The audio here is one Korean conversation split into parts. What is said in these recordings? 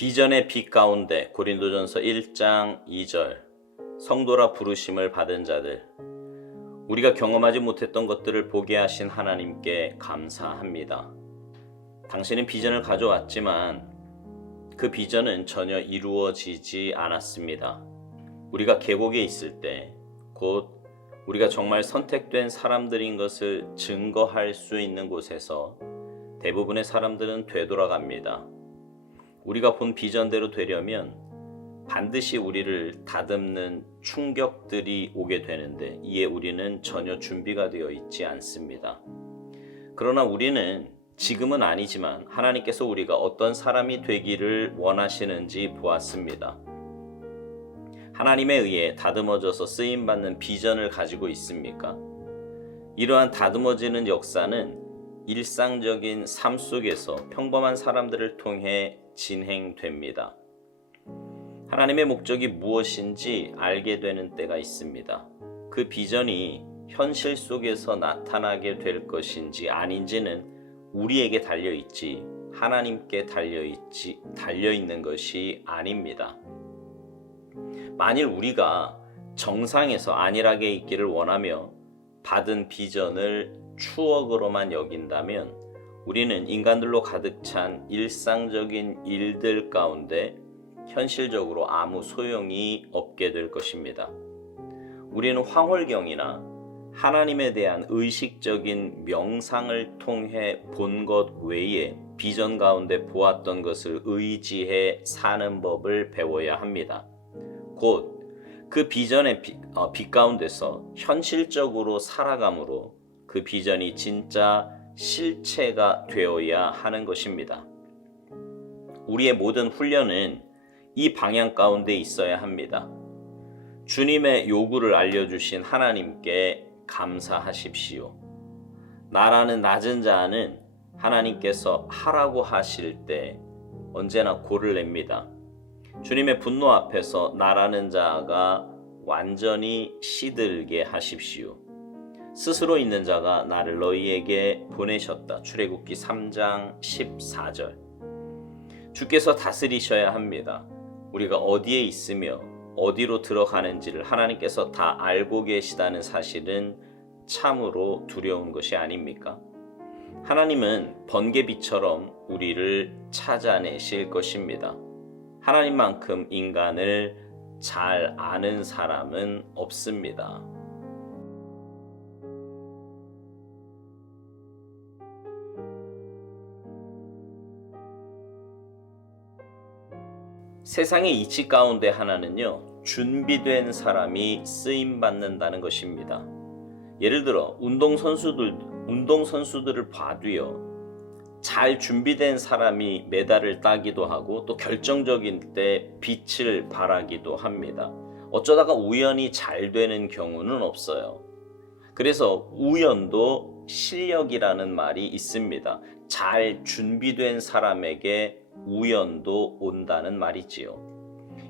비전의 빛 가운데 고린도전서 1장 2절 성도라 부르심을 받은 자들, 우리가 경험하지 못했던 것들을 보게 하신 하나님께 감사합니다. 당신은 비전을 가져왔지만 그 비전은 전혀 이루어지지 않았습니다. 우리가 계곡에 있을 때 곧 우리가 정말 선택된 사람들인 것을 증거할 수 있는 곳에서 대부분의 사람들은 되돌아갑니다. 우리가 본 비전대로 되려면 반드시 우리를 다듬는 충격들이 오게 되는데 이에 우리는 전혀 준비가 되어 있지 않습니다. 그러나 우리는 지금은 아니지만 하나님께서 우리가 어떤 사람이 되기를 원하시는지 보았습니다. 하나님에 의해 다듬어져서 쓰임받는 비전을 가지고 있습니까? 이러한 다듬어지는 역사는 일상적인 삶 속에서 평범한 사람들을 통해 진행됩니다. 하나님의 목적이 무엇인지 알게 되는 때가 있습니다. 그 비전이 현실 속에서 나타나게 될 것인지 아닌지는 우리에게 달려있지 하나님께 달려있는 것이 아닙니다. 만일 우리가 정상에서 안일하게 있기를 원하며 받은 비전을 추억으로만 여긴다면 우리는 인간들로 가득 찬 일상적인 일들 가운데 현실적으로 아무 소용이 없게 될 것입니다. 우리는 황홀경이나 하나님에 대한 의식적인 명상을 통해 본 것 외에 비전 가운데 보았던 것을 의지해 사는 법을 배워야 합니다. 곧 그 비전의 빛 가운데서 현실적으로 살아감으로 그 비전이 진짜 실체가 되어야 하는 것입니다. 우리의 모든 훈련은 이 방향 가운데 있어야 합니다. 주님의 요구를 알려주신 하나님께 감사하십시오. 나라는 낮은 자는 하나님께서 하라고 하실 때 언제나 고를 냅니다. 주님의 분노 앞에서 나라는 자가 완전히 시들게 하십시오. 스스로 있는 자가 나를 너희에게 보내셨다. 출애굽기 3장 14절. 주께서 다스리셔야 합니다. 우리가 어디에 있으며 어디로 들어가는지를 하나님께서 다 알고 계시다는 사실은 참으로 두려운 것이 아닙니까? 하나님은 번개비처럼 우리를 찾아내실 것입니다. 하나님만큼 인간을 잘 아는 사람은 없습니다. 세상의 이치 가운데 하나는요, 준비된 사람이 쓰임받는다는 것입니다. 예를 들어 운동선수들을 봐도요, 잘 준비된 사람이 메달을 따기도 하고 또 결정적인 때 빛을 발하기도 합니다. 어쩌다가 우연히 잘 되는 경우는 없어요. 그래서 우연도 실력이라는 말이 있습니다. 잘 준비된 사람에게 우연도 온다는 말이지요.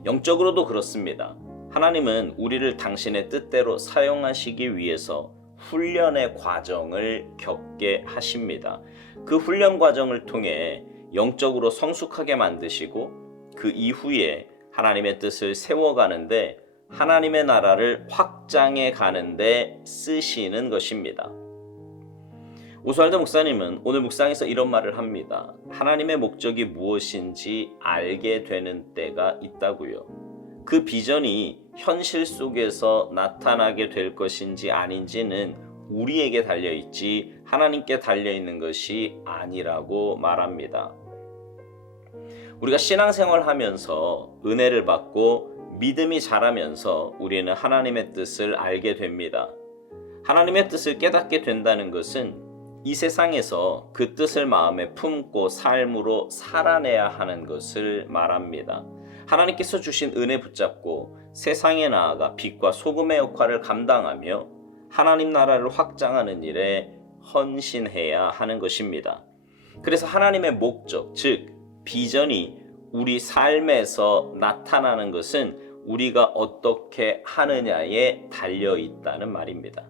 영적으로도 그렇습니다. 하나님은 우리를 당신의 뜻대로 사용하시기 위해서 훈련의 과정을 겪게 하십니다. 그 훈련 과정을 통해 영적으로 성숙하게 만드시고 그 이후에 하나님의 뜻을 세워가는데 하나님의 나라를 확장해 가는데 쓰시는 것입니다. 오스왈드 목사님은 오늘 묵상에서 이런 말을 합니다. 하나님의 목적이 무엇인지 알게 되는 때가 있다고요. 그 비전이 현실 속에서 나타나게 될 것인지 아닌지는 우리에게 달려있지 하나님께 달려있는 것이 아니라고 말합니다. 우리가 신앙생활 하면서 은혜를 받고 믿음이 자라면서 우리는 하나님의 뜻을 알게 됩니다. 하나님의 뜻을 깨닫게 된다는 것은 이 세상에서 그 뜻을 마음에 품고 삶으로 살아내야 하는 것을 말합니다. 하나님께서 주신 은혜 붙잡고 세상에 나아가 빛과 소금의 역할을 감당하며 하나님 나라를 확장하는 일에 헌신해야 하는 것입니다. 그래서 하나님의 목적, 즉 비전이 우리 삶에서 나타나는 것은 우리가 어떻게 하느냐에 달려 있다는 말입니다.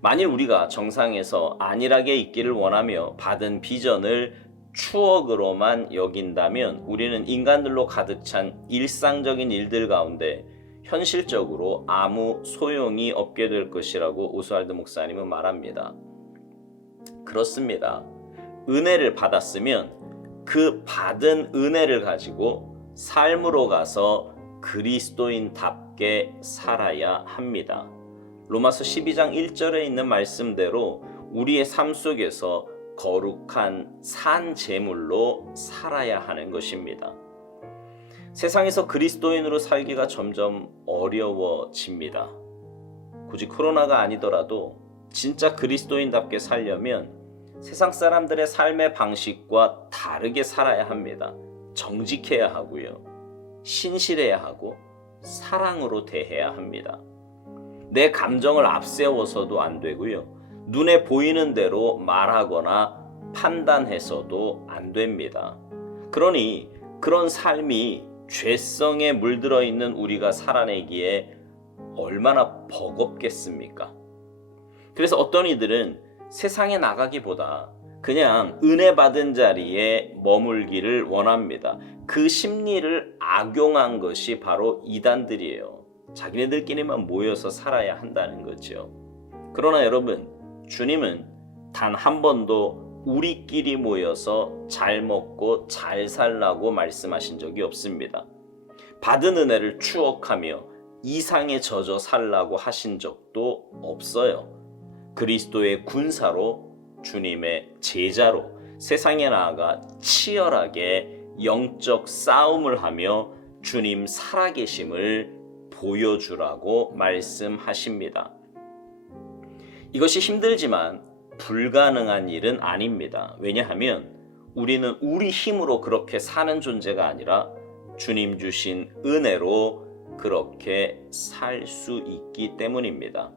만일 우리가 정상에서 안일하게 있기를 원하며 받은 비전을 추억으로만 여긴다면 우리는 인간들로 가득 찬 일상적인 일들 가운데 현실적으로 아무 소용이 없게 될 것이라고 오스왈드 목사님은 말합니다. 그렇습니다. 은혜를 받았으면 그 받은 은혜를 가지고 삶으로 가서 그리스도인답게 살아야 합니다. 로마서 12장 1절에 있는 말씀대로 우리의 삶 속에서 거룩한 산 제물로 살아야 하는 것입니다. 세상에서 그리스도인으로 살기가 점점 어려워집니다. 굳이 코로나가 아니더라도 진짜 그리스도인답게 살려면 세상 사람들의 삶의 방식과 다르게 살아야 합니다. 정직해야 하고요. 신실해야 하고 사랑으로 대해야 합니다. 내 감정을 앞세워서도 안 되고요. 눈에 보이는 대로 말하거나 판단해서도 안 됩니다. 그러니 그런 삶이 죄성에 물들어 있는 우리가 살아내기에 얼마나 버겁겠습니까? 그래서 어떤 이들은 세상에 나가기보다 그냥 은혜 받은 자리에 머물기를 원합니다. 그 심리를 악용한 것이 바로 이단들이에요. 자기네들끼리만 모여서 살아야 한다는 거죠. 그러나 여러분, 주님은 단 한 번도 우리끼리 모여서 잘 먹고 잘 살라고 말씀하신 적이 없습니다. 받은 은혜를 추억하며 이상에 젖어 살라고 하신 적도 없어요. 그리스도의 군사로, 주님의 제자로 세상에 나아가 치열하게 영적 싸움을 하며 주님 살아계심을 보여주라고 말씀하십니다. 이것이 힘들지만 불가능한 일은 아닙니다. 왜냐하면 우리는 우리 힘으로 그렇게 사는 존재가 아니라 주님 주신 은혜로 그렇게 살 수 있기 때문입니다.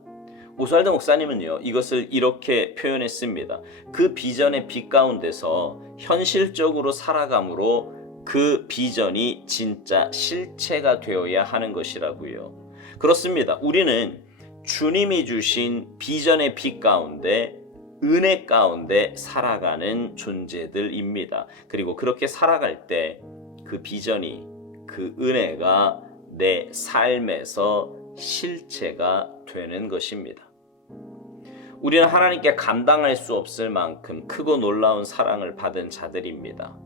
오스왈드 목사님은요, 이것을 이렇게 표현했습니다. 그 비전의 빛 가운데서 현실적으로 살아감으로 그 비전이 진짜 실체가 되어야 하는 것이라고요. 그렇습니다. 우리는 주님이 주신 비전의 빛 가운데, 은혜 가운데 살아가는 존재들입니다. 그리고 그렇게 살아갈 때 그 비전이, 그 은혜가 내 삶에서 실체가 되는 것입니다. 우리는 하나님께 감당할 수 없을 만큼 크고 놀라운 사랑을 받은 자들입니다.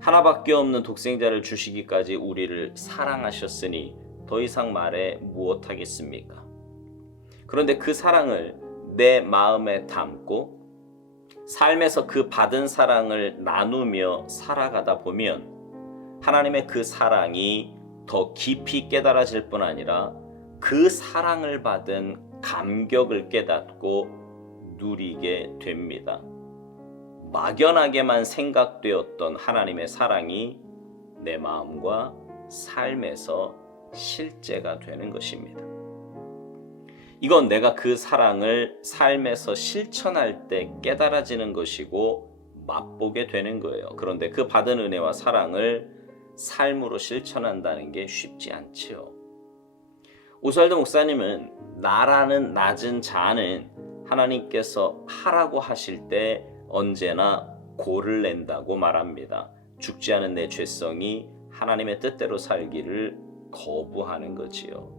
하나밖에 없는 독생자를 주시기까지 우리를 사랑하셨으니 더 이상 말해 무엇하겠습니까? 그런데 그 사랑을 내 마음에 담고 삶에서 그 받은 사랑을 나누며 살아가다 보면 하나님의 그 사랑이 더 깊이 깨달아질 뿐 아니라 그 사랑을 받은 감격을 깨닫고 누리게 됩니다. 막연하게만 생각되었던 하나님의 사랑이 내 마음과 삶에서 실제가 되는 것입니다. 이건 내가 그 사랑을 삶에서 실천할 때 깨달아지는 것이고 맛보게 되는 거예요. 그런데 그 받은 은혜와 사랑을 삶으로 실천한다는 게 쉽지 않지요. 오스왈드 목사님은 나라는 낮은 자는 하나님께서 하라고 하실 때 언제나 골을 낸다고 말합니다. 죽지 않은 내 죄성이 하나님의 뜻대로 살기를 거부하는 거지요.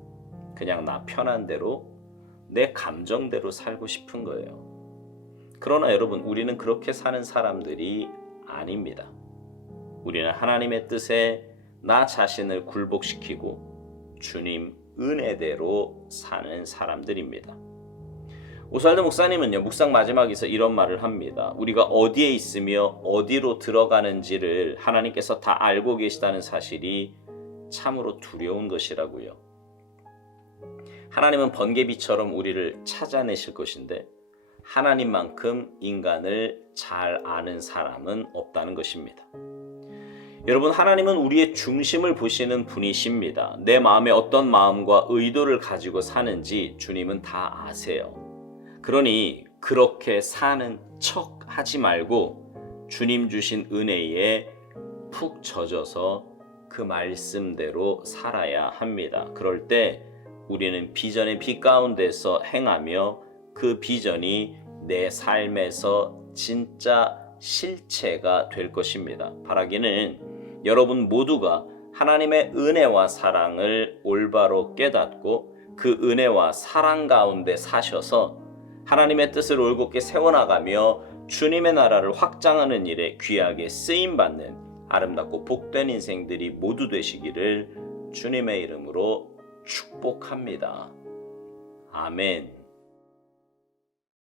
그냥 나 편한 대로 내 감정대로 살고 싶은 거예요. 그러나 여러분, 우리는 그렇게 사는 사람들이 아닙니다. 우리는 하나님의 뜻에 나 자신을 굴복시키고 주님 은혜대로 사는 사람들입니다. 오스왈드 목사님은요, 묵상 마지막에서 이런 말을 합니다. 우리가 어디에 있으며 어디로 들어가는지를 하나님께서 다 알고 계시다는 사실이 참으로 두려운 것이라고요. 하나님은 번개비처럼 우리를 찾아내실 것인데 하나님만큼 인간을 잘 아는 사람은 없다는 것입니다. 여러분, 하나님은 우리의 중심을 보시는 분이십니다. 내 마음에 어떤 마음과 의도를 가지고 사는지 주님은 다 아세요. 그러니 그렇게 사는 척 하지 말고 주님 주신 은혜에 푹 젖어서 그 말씀대로 살아야 합니다. 그럴 때 우리는 비전의 빛 가운데서 행하며 그 비전이 내 삶에서 진짜 실체가 될 것입니다. 바라기는 여러분 모두가 하나님의 은혜와 사랑을 올바로 깨닫고 그 은혜와 사랑 가운데 사셔서 하나님의 뜻을 올곧게 세워나가며 주님의 나라를 확장하는 일에 귀하게 쓰임받는 아름답고 복된 인생들이 모두 되시기를 주님의 이름으로 축복합니다. 아멘.